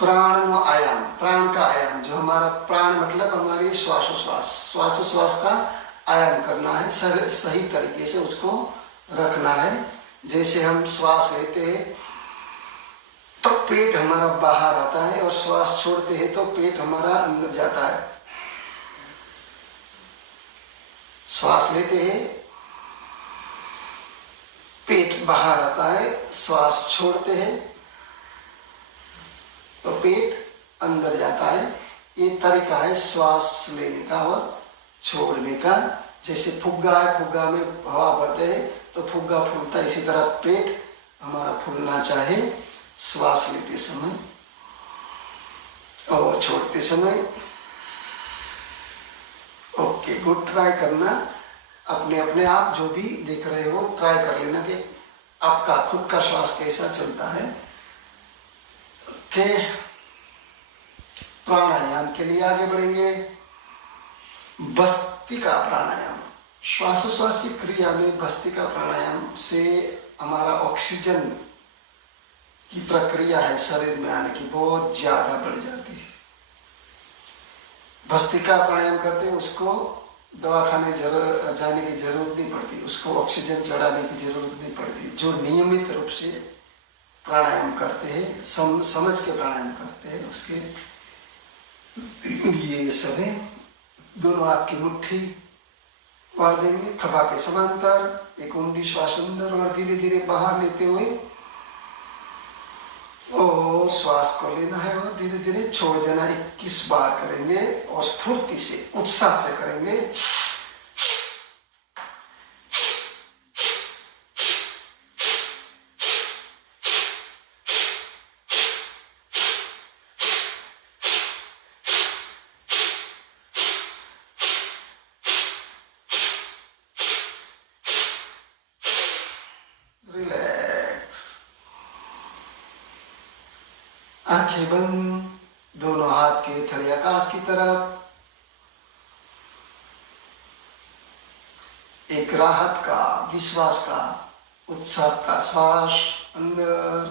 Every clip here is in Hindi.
प्राण नो आयाम, प्राण का आयाम, जो हमारा प्राण मतलब हमारी श्वासोश्वास, श्वासोश्वास का आयाम करना है, सही तरीके से उसको रखना है। जैसे हम श्वास लेते हैं तो पेट हमारा बाहर आता है और श्वास छोड़ते हैं तो पेट हमारा अंदर जाता है। श्वास लेते हैं पेट बाहर आता है, श्वास छोड़ते हैं तो पेट अंदर जाता है। ये तरीका है श्वास लेने का और छोड़ने का। जैसे फुग्गा है, फुग्गा में हवा भरते हैं तो फुग्गा फूलता है, इसी तरह पेट हमारा फूलना चाहे श्वास लेते समय और छोड़ते समय। Okay, good. ट्राई करना, अपने अपने आप जो भी देख रहे हो ट्राई कर लेना कि आपका खुद का श्वास कैसा चलता है। ओके, प्राणायाम के लिए आगे बढ़ेंगे। भस्त्रिका प्राणायाम, श्वासोश्वास की क्रिया में भस्त्रिका प्राणायाम से हमारा ऑक्सीजन की प्रक्रिया है शरीर में आने की बहुत ज्यादा बढ़ जाती है। भस्त्रिका प्राणायाम करते हैं उसको दवाखाने जाने की जरूरत नहीं पड़ती, उसको ऑक्सीजन चढ़ाने की जरूरत नहीं पड़ती। जो नियमित रूप से प्राणायाम करते हैं, समझ के प्राणायाम करते हैं, उसके ये सब है। दोनों हाथ की मुट्ठी वार देंगे खभा के समांतर, एक ऊंडी श्वास अंदर और धीरे धीरे बाहर लेते हुए और श्वास को लेना है और धीरे धीरे छोड़ देना। 21 बार करेंगे और स्फूर्ति से, उत्साह से करेंगे। आंखें बंद, दोनों हाथ के थले आकाश की तरफ। एक राहत का, विश्वास का, उत्साह का श्वास अंदर,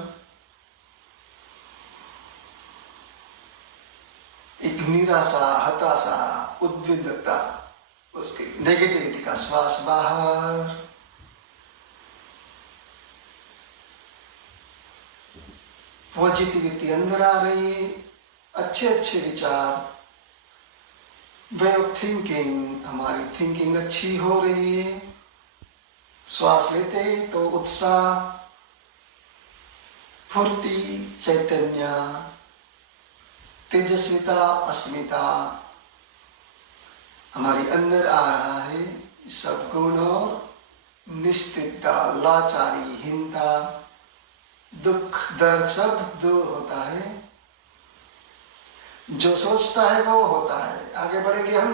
एक निराशा, हताशा, उद्विग्नता, उसकी नेगेटिविटी का श्वास बाहर। पॉजिटिविटी अंदर आ रही है, अच्छे अच्छे विचार, वे ऑफ थिंकिंग, हमारी थिंकिंग अच्छी हो रही है। श्वास लेते तो उत्साह, फुर्ती, चैतन्य, तेजस्विता, अस्मिता हमारी अंदर आ रहा है। सब गुण और निश्चितता, लाचारी, हीनता, दुख, दर्द सब दूर होता है। जो सोचता है वो होता है। आगे बढ़ेंगे हम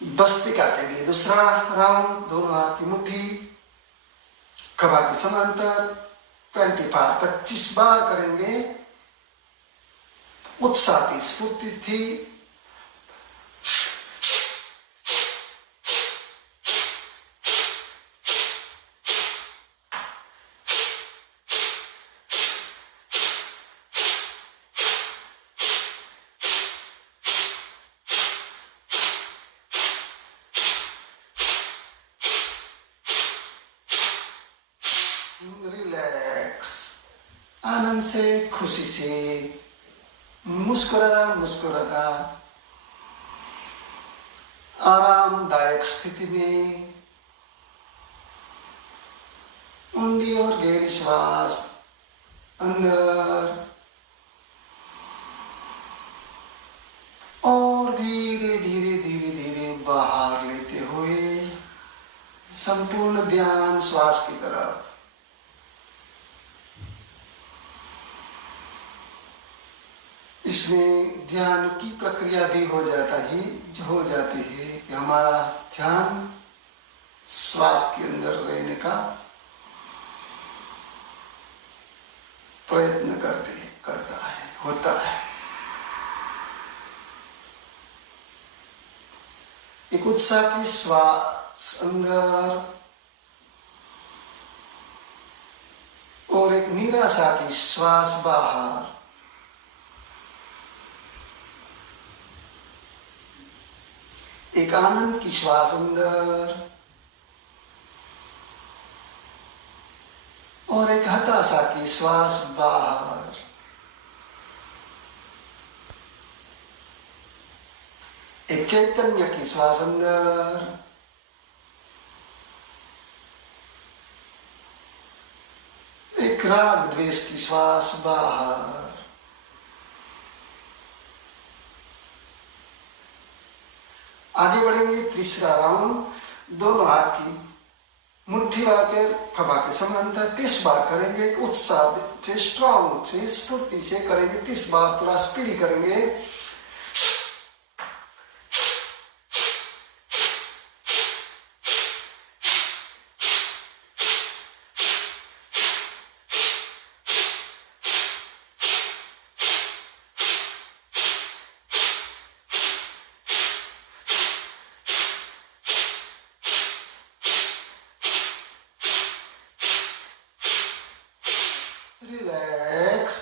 भस्त्रिका के लिए। दूसरा राउंड, दोनों हाथ की मुट्ठी खभा की समांतर, 25 बार करेंगे। उत्साह थी, स्फूर्ति थी। रिलैक्स, आनंद से, खुशी से, मुस्कुराता मुस्कुराता आरामदायक स्थिति में ऊंडी और गहरी श्वास अंदर और धीरे धीरे धीरे धीरे बाहर लेते हुए संपूर्ण ध्यान श्वास की तरफ। इसमें ध्यान की प्रक्रिया भी हो जाती है कि हमारा ध्यान श्वास के अंदर रहने का प्रयत्न करता है, होता है। एक उत्साह की श्वास अंदर और एक निराशा की श्वास बाहर, एक आनंद की श्वास अंदर और एक हताशा की श्वास बाहर। एक चैतन्य की श्वास अंदर, एक राग द्वेष की श्वास बाहर। आगे बढ़ेंगे, तीसरा राउंड। दोनों हाथ की मुट्ठी बांधकर खभा के समांतर 30 बार करेंगे। उत्साह से, स्ट्रॉन्ग से, स्फूर्ति से करेंगे। 30 बार थोड़ा स्पीडी करेंगे। रिलैक्स।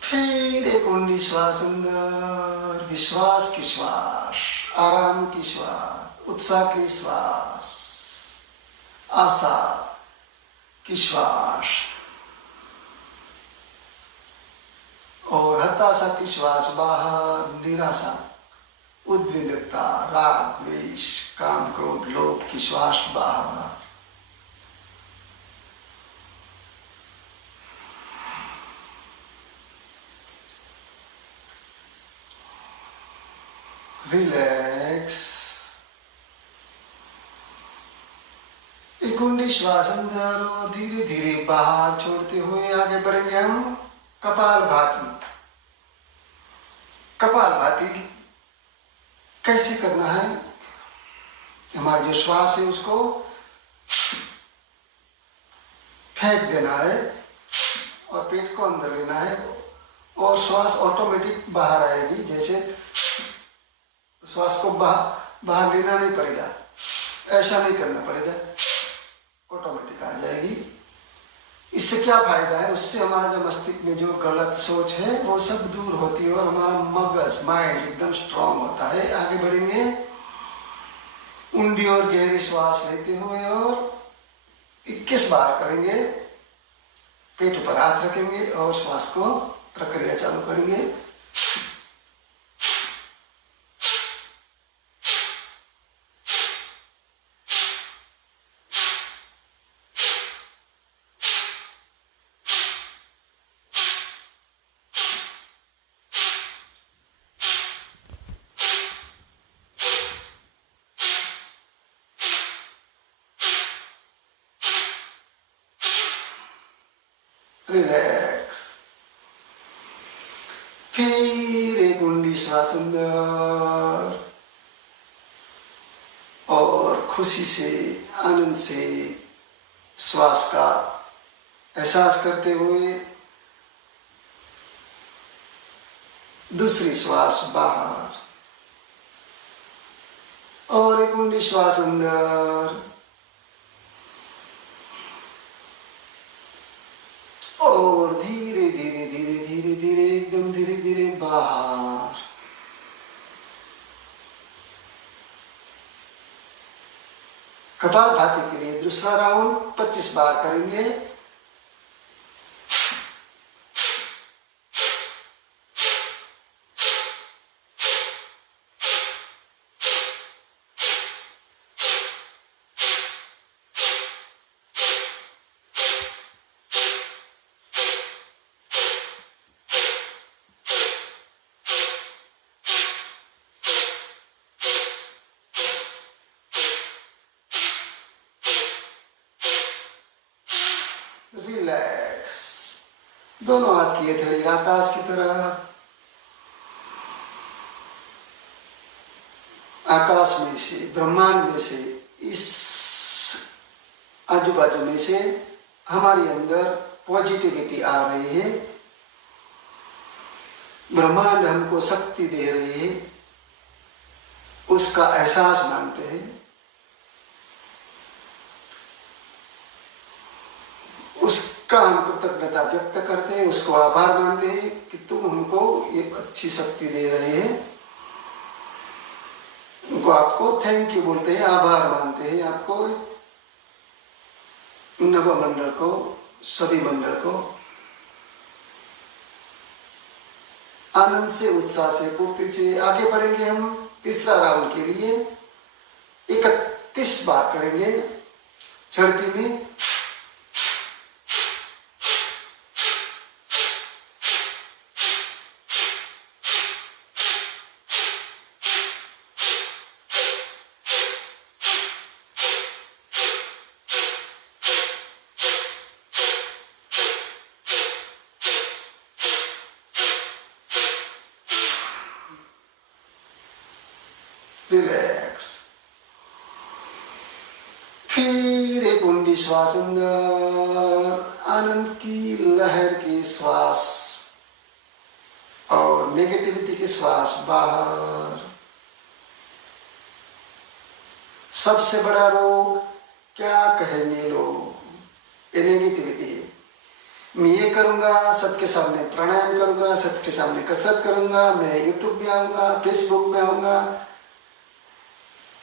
फिर एक ऊंडी श्वास अंदर, विश्वास की श्वास, आराम की श्वास, उत्साह की श्वास, आशा की श्वास और हताशा की श्वास बाहर। निराशा, उद्विग्नता, राग द्वेष, काम क्रोध लोभ की श्वास बाहर। रिलैक्स। एक ऊंडी श्वास अंदर और धीरे धीरे बाहर छोड़ते हुए आगे बढ़ेंगे हम कपालभाति। कपालभाति कैसे करना है? हमारी जो श्वास है उसको फेंक देना है और पेट को अंदर लेना है और श्वास ऑटोमेटिक बाहर आएगी। जैसे श्वास को बाहर लेना नहीं पड़ेगा, ऐसा नहीं करना पड़ेगा, ऑटोमेटिक आ जाएगी। इससे क्या फायदा है? उससे हमारा जो मस्तिष्क में जो गलत सोच है वो सब दूर होती है और हमारा मगज, माइंड एकदम स्ट्रांग होता है। आगे बढ़ेंगे, ऊंडी और गहरी श्वास लेते हुए और 21 बार करेंगे। पेट पर हाथ रखेंगे और श्वास को प्रक्रिया चालू करेंगे। रिलैक्स। फिर एक ऊंडी श्वास अंदर और खुशी से, आनंद से श्वास का एहसास करते हुए दूसरी श्वास बाहर और एक ऊंडी श्वास अंदर और धीरे धीरे धीरे धीरे धीरे एकदम धीरे धीरे बाहर। कपालभाति के लिए दूसरा राउंड 25 बार करेंगे। रिलैक्स। दोनों हाथ किए थोड़ी आकाश की तरह। आकाश में से, ब्रह्मांड में से, इस आजू बाजू में से हमारे अंदर पॉजिटिविटी आ रही है। ब्रह्मांड हमको शक्ति दे रही है, उसका एहसास मानते हैं। उसका हम कृतज्ञता व्यक्त करते हैं, उसको आभार मानते हैं कि तुम हमको ये अच्छी शक्ति दे रहे हैं। उनको आपको थैंक यू बोलते हैं, आभार मानते हैं आपको, नव मंडल को, सभी मंडल को आनंद से, उत्साह से, पूर्ति से आगे बढ़ेंगे। हम तीसरा राउंड के लिए 31 बार करेंगे झड़की में। रिलैक्स। फिर एक ऊंडी श्वास अंदर, आनंद की लहर की श्वास, और नेगेटिविटी की श्वास बाहर। सबसे बड़ा रोग क्या कहेंगे लोग? ये नेगेटिविटी है। मैं ये करूंगा, सबके सामने प्राणायाम करूंगा, सबके सामने कसरत करूंगा, मैं यूट्यूब में आऊंगा, फेसबुक में आऊंगा,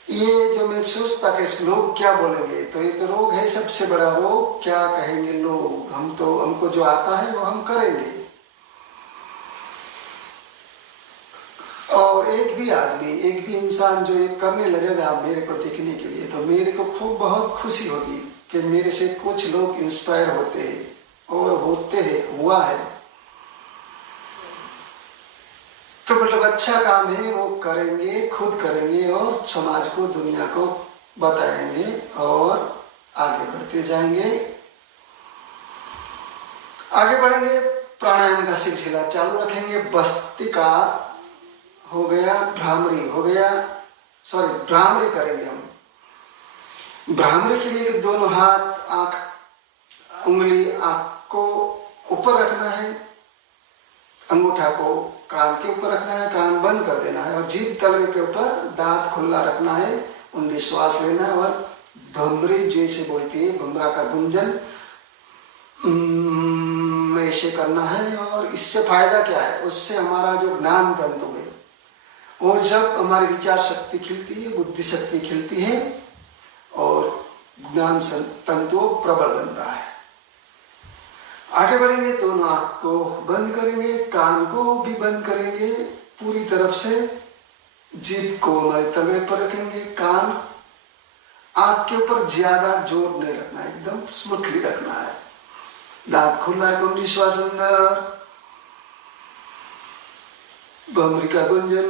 ये जो मैं सोचता कि लोग क्या बोलेंगे, तो ये तो रोग है, सबसे बड़ा रोग। क्या कहेंगे लोग? हमको जो आता है वो हम करेंगे। और एक भी आदमी, एक भी इंसान जो ये करने लगेगा मेरे को देखने के लिए, तो मेरे को खूब बहुत खुशी होगी कि मेरे से कुछ लोग इंस्पायर होते हैं और होते हैं, हुआ है। तो मतलब अच्छा काम है, वो करेंगे, खुद करेंगे और समाज को, दुनिया को बताएंगे और आगे बढ़ते जाएंगे। आगे बढ़ेंगे, प्राणायाम का सिलसिला चालू रखेंगे। भस्त्रिका हो गया, भ्रामरी हो गया, सॉरी भ्रामरी करेंगे हम। भ्रामरी के लिए दोनों हाथ, आंख, उंगली आंख को ऊपर रखना है, अंगूठा को कान के ऊपर रखना है, कान बंद कर देना है और जीभ तलवे के ऊपर दांत खुला रखना है। ऊंडी श्वास लेना है और भ्रमरी जैसे बोलती है, भ्रमरा का गुंजन ऐसे करना है। और इससे फायदा क्या है? उससे हमारा जो ज्ञान तंतु है वो जब हमारी विचार शक्ति खिलती है, बुद्धि शक्ति खिलती है और ज्ञान तंतु प्रबल बनता है। आगे बढ़ेंगे, दोनों आंख को बंद करेंगे, कान को भी बंद करेंगे पूरी तरफ से, जीभ को हमारे तलवे पर रखेंगे, कान आंख के ऊपर ज्यादा जोर नहीं रखना है, एकदम स्मूथली रखना है। दांत खुला है, ऊंडी श्वास अंदर, भ्रमरी का गुंजन,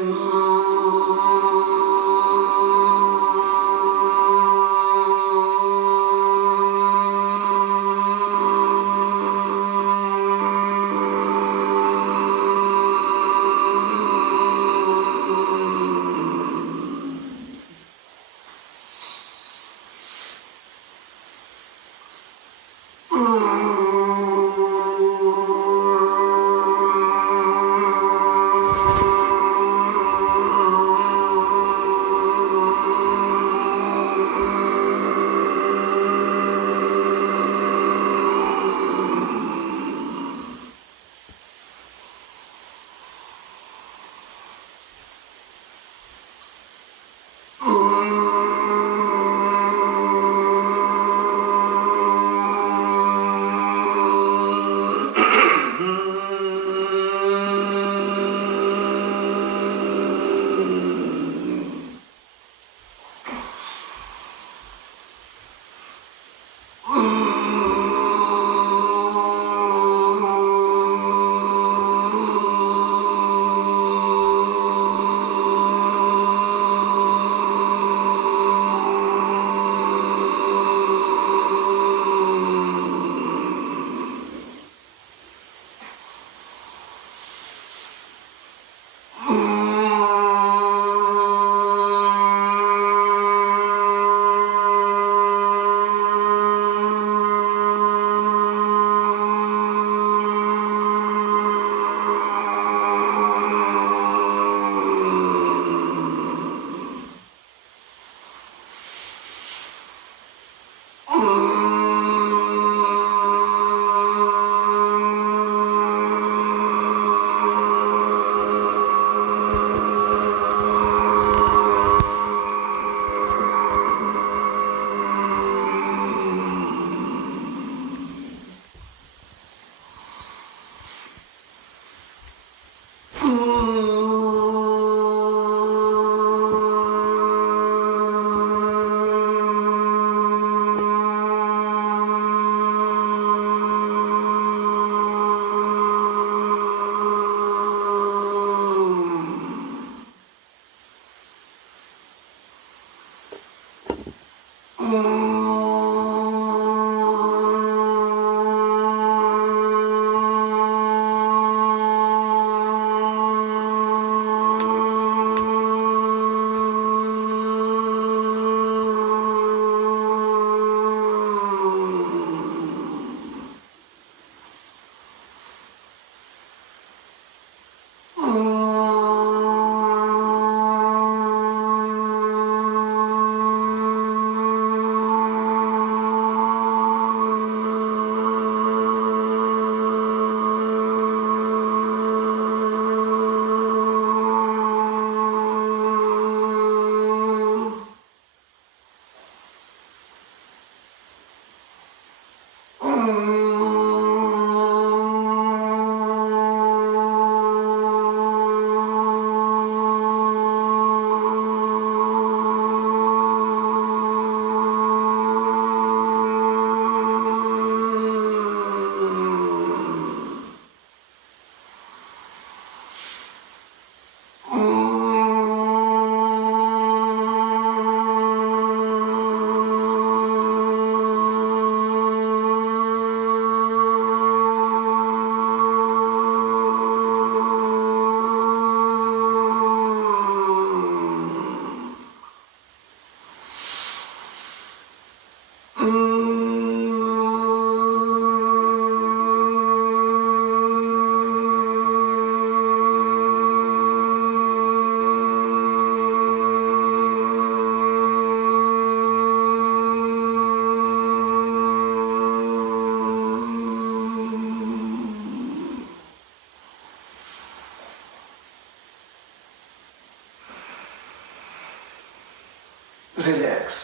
रिलैक्स।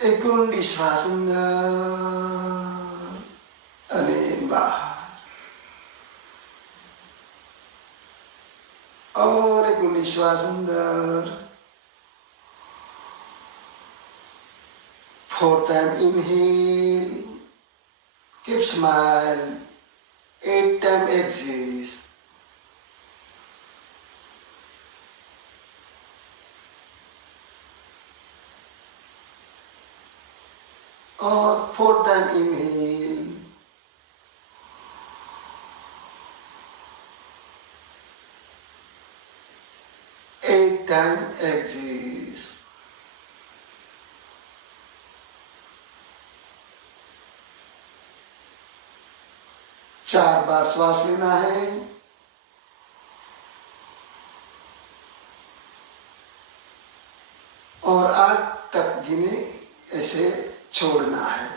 एक ऊंडी श्वास अंदर અને बाहर, और एक ऊंडी श्वास अंदर। 4 time inhale, keep smile, 8 time exhale। और 4 टाइम inhale, 8 टाइम exhale। चार बार श्वास लेना है और 8 तक गिने ऐसे छोड़ना है।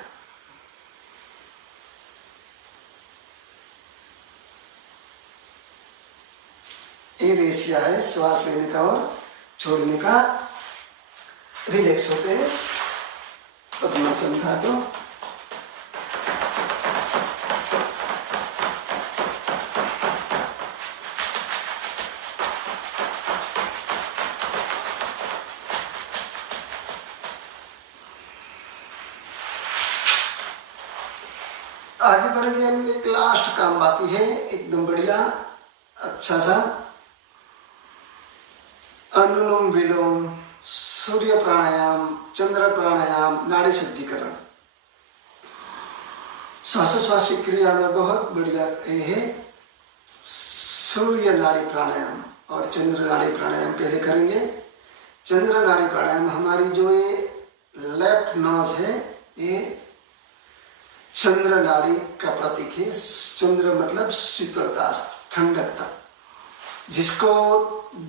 ये रेशिया है श्वास लेने का और छोड़ने का। रिलैक्स होते हैं पद्मासन था तो आगे बढ़ेंगे। हम एक लास्ट काम बाकी है, एकदम बढ़िया अच्छा सा। अनुलोम विलोम, सूर्य प्राणायाम, चंद्र प्राणायाम, नाड़ी शुद्धिकरण। श्वासोश्वास की क्रिया में बहुत बढ़िया ये है सूर्य नाड़ी प्राणायाम और चंद्र नाड़ी प्राणायाम पहले करेंगे। चंद्र नाड़ी प्राणायाम हमारी जो ये लेफ्ट नोज है ये चंद्र नाड़ी का प्रतीक है। चंद्र मतलब शीतलता, ठंडकता। जिसको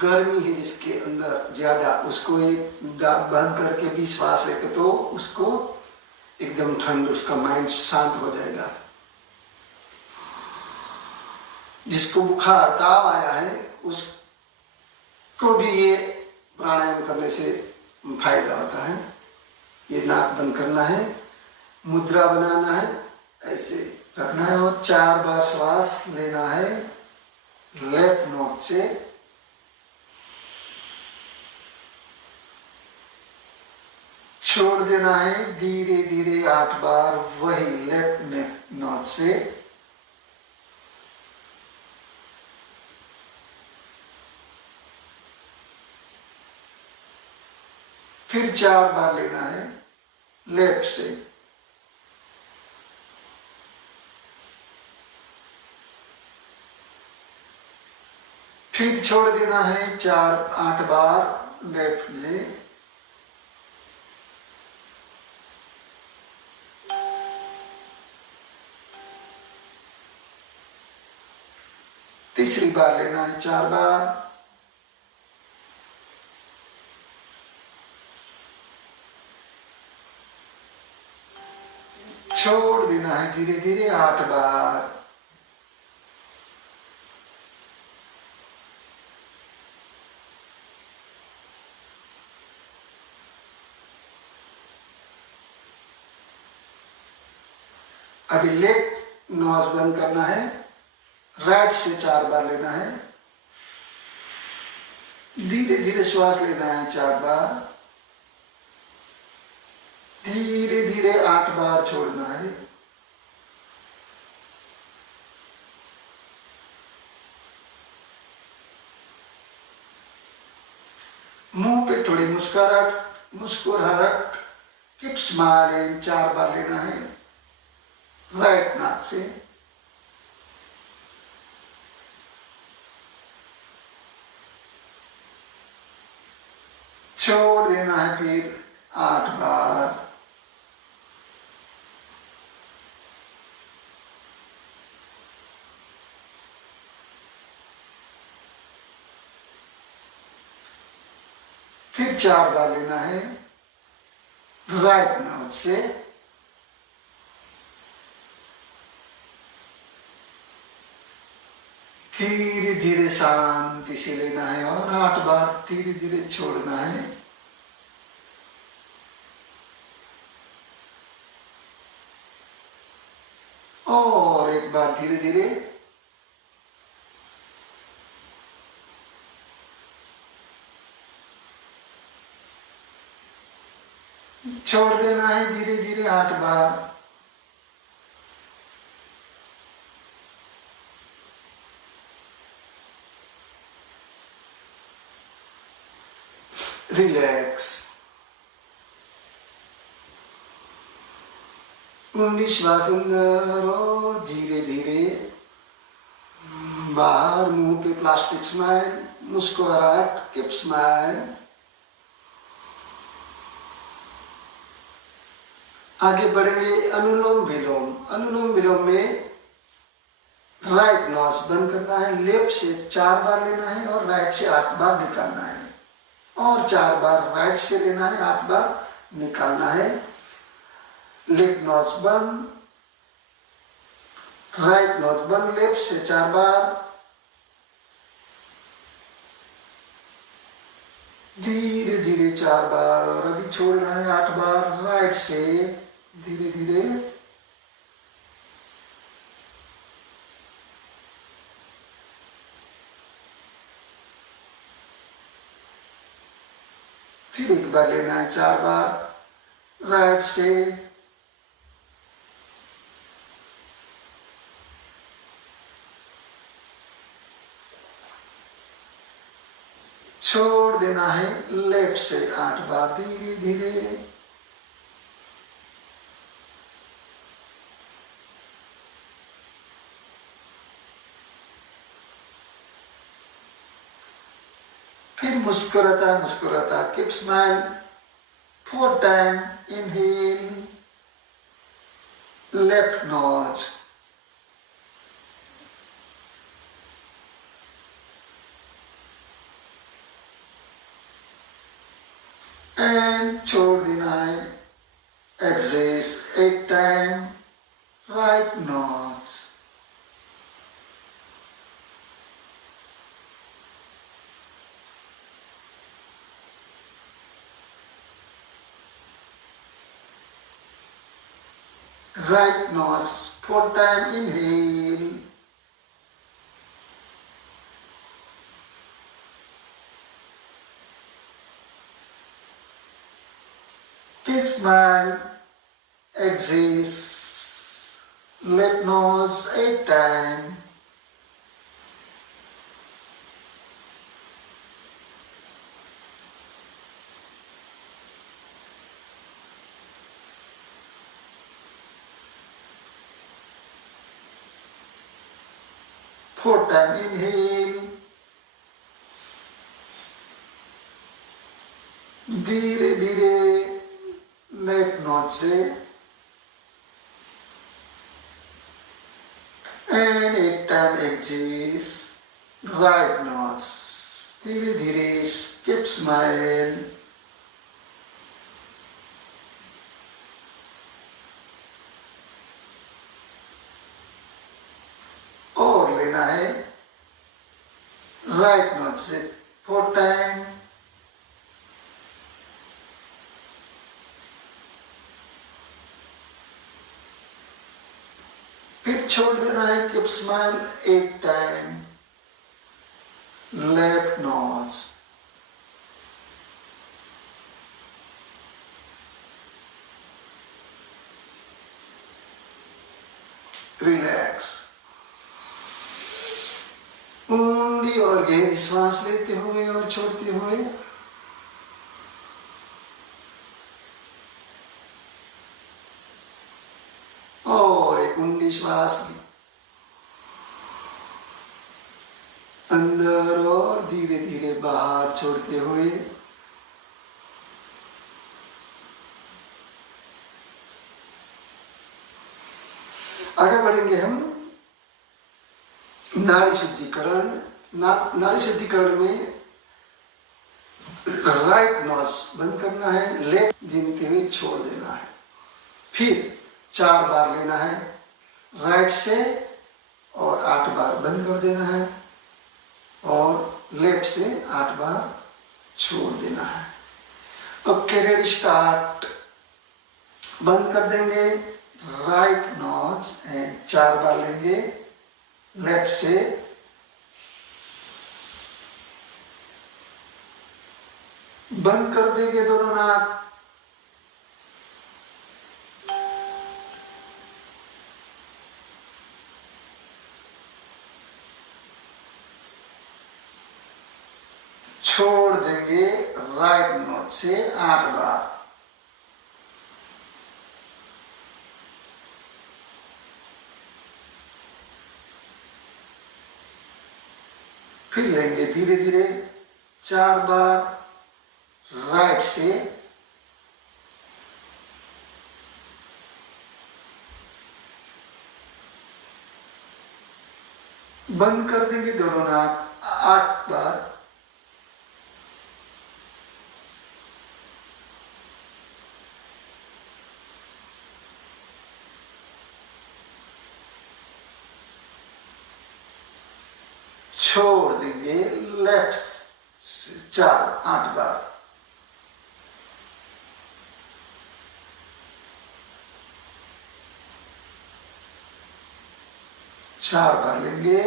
गर्मी है जिसके अंदर ज्यादा, उसको एक बंद करके भी श्वास लेके तो उसको एकदम ठंड, उसका माइंड शांत हो जाएगा। जिसको बुखार ताव आया है उसको भी ये प्राणायाम करने से फायदा होता है। ये नाक बंद करना है, मुद्रा बनाना है, ऐसे रखना है और 4 बार श्वास लेना है लेफ्ट नोक से। छोड़ देना है धीरे धीरे 8 बार वही लेफ्ट नोक से। फिर 4 बार लेना है लेफ्ट से। फिर छोड़ देना है 8 बार लेफ्ट से। तीसरी बार लेना है 4 बार। छोड़ देना है धीरे धीरे 8 बार। अभी लेफ्ट नॉज बंद करना है, राइट से 4 बार लेना है। धीरे धीरे श्वास लेना है 4 बार। धीरे धीरे 8 बार छोड़ना है। मुंह पे थोड़ी मुस्कुराहट कीप स्माइलिंग 4 बार लेना है राइट नाक से। छोड़ देना है फिर 8 बार। फिर 4 बार लेना है राइट नाक से। धीरे धीरे शांति से लेना है और 8 बार धीरे धीरे छोड़ना है। और एक बार धीरे धीरे। छोड़ देना है धीरे धीरे 8 बार। रिलैक्स। 19 श्वास अंदर और धीरे धीरे बाहर। मुंह पे प्लास्टिक स्माइल, मुस्कुराहट कीप स्माइल। आगे बढ़ेंगे अनुलोम विलोम। अनुलोम विलोम में राइट नॉज बंद करना है, लेफ्ट से 4 बार लेना है और राइट से 8 बार निकालना है। और 4 बार राइट से लेना है, 8 बार निकालना है। लेफ्ट नॉज बंद, राइट नॉज बंद, लेफ्ट से 4 बार। धीरे धीरे 4 बार। और अभी छोड़ना है 8 बार राइट से धीरे धीरे। फिर एक बार लेना है 4 बार राइट से। छोड़ देना है लेफ्ट से 8 बार धीरे धीरे। फिर मुस्कुराता मुस्कुराता keep smile 4 time. Inhale left nose and छोड़ देना है exhale 8 time right nose. Right nose 4 time inhale. Keep smile. Exhale. Left nose 8 time. 4 time inhale, धीरे धीरे लेफ्ट नोज से, and 8 time exhale, right nose, धीरे धीरे, कीप स्माइल। और लेना है राइट नोज से 4 टाइम, फिर छोड़ देना है, keep smile 8 time, left nose, relax. ऊंडी और गहरी श्वास लेते हुए और छोड़ते हुए, और एक ऊंडी श्वास अंदर और धीरे धीरे बाहर छोड़ते हुए, आगे बढ़ेंगे हम नाड़ी शुद्धिकरण। नाड़ी शुद्धिकरण में राइट नोज बंद करना है, लेफ्ट गिनते हुए छोड़ देना है, फिर 4 बार लेना है राइट से और 8 बार बंद कर देना है, और लेफ्ट से 8 बार छोड़ देना है। Okay, ready, start. बंद कर देंगे राइट नोज एंड 4 बार लेंगे लेफ्ट से, बंद कर देंगे दोनों नाक, छोड़ देंगे राइट नोज से 8 बार, फिर लेंगे धीरे धीरे 4 बार राइट से, बंद कर देंगे दोनों नाक 8 बार, छोड़ देंगे लेफ्ट से 8 बार, चार बार लेंगे,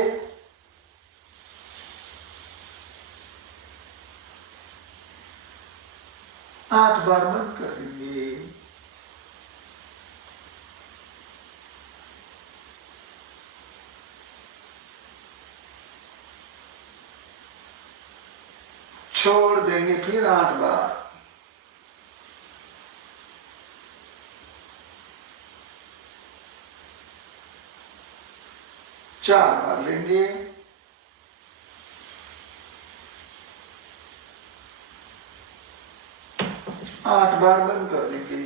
8 बार बंद कर देंगे, छोड़ देंगे फिर 8 बार, चार बार लेंगे, 8 बार बंद कर देंगे,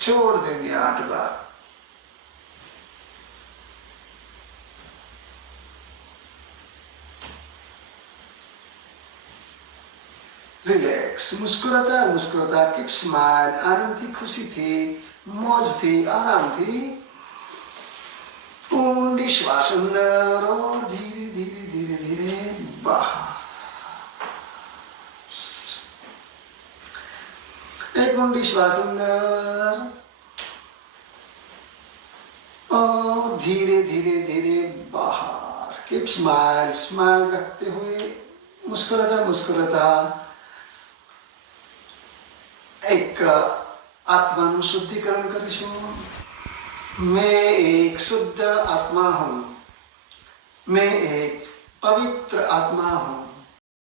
छोड़ देंगे 8 बार, रिलैक्स। मुस्कुराता मुस्कुराता, कीप स्माइल। आनंद थी, खुशी थी, मौज थी, आराम थी। ऊंडी श्वास अंदर और धीरे धीरे धीरे धीरे बाहर। एक ऊंडी श्वास अंदर और धीरे धीरे धीरे बाहर। Keep smile. स्माइल रखते हुए मुस्कुराता मुस्कुराता एक आत्माનું શુદ્ધિકરણ કરીશું। मैं एक शुद्ध आत्मा हूँ, मैं एक पवित्र आत्मा हूँ,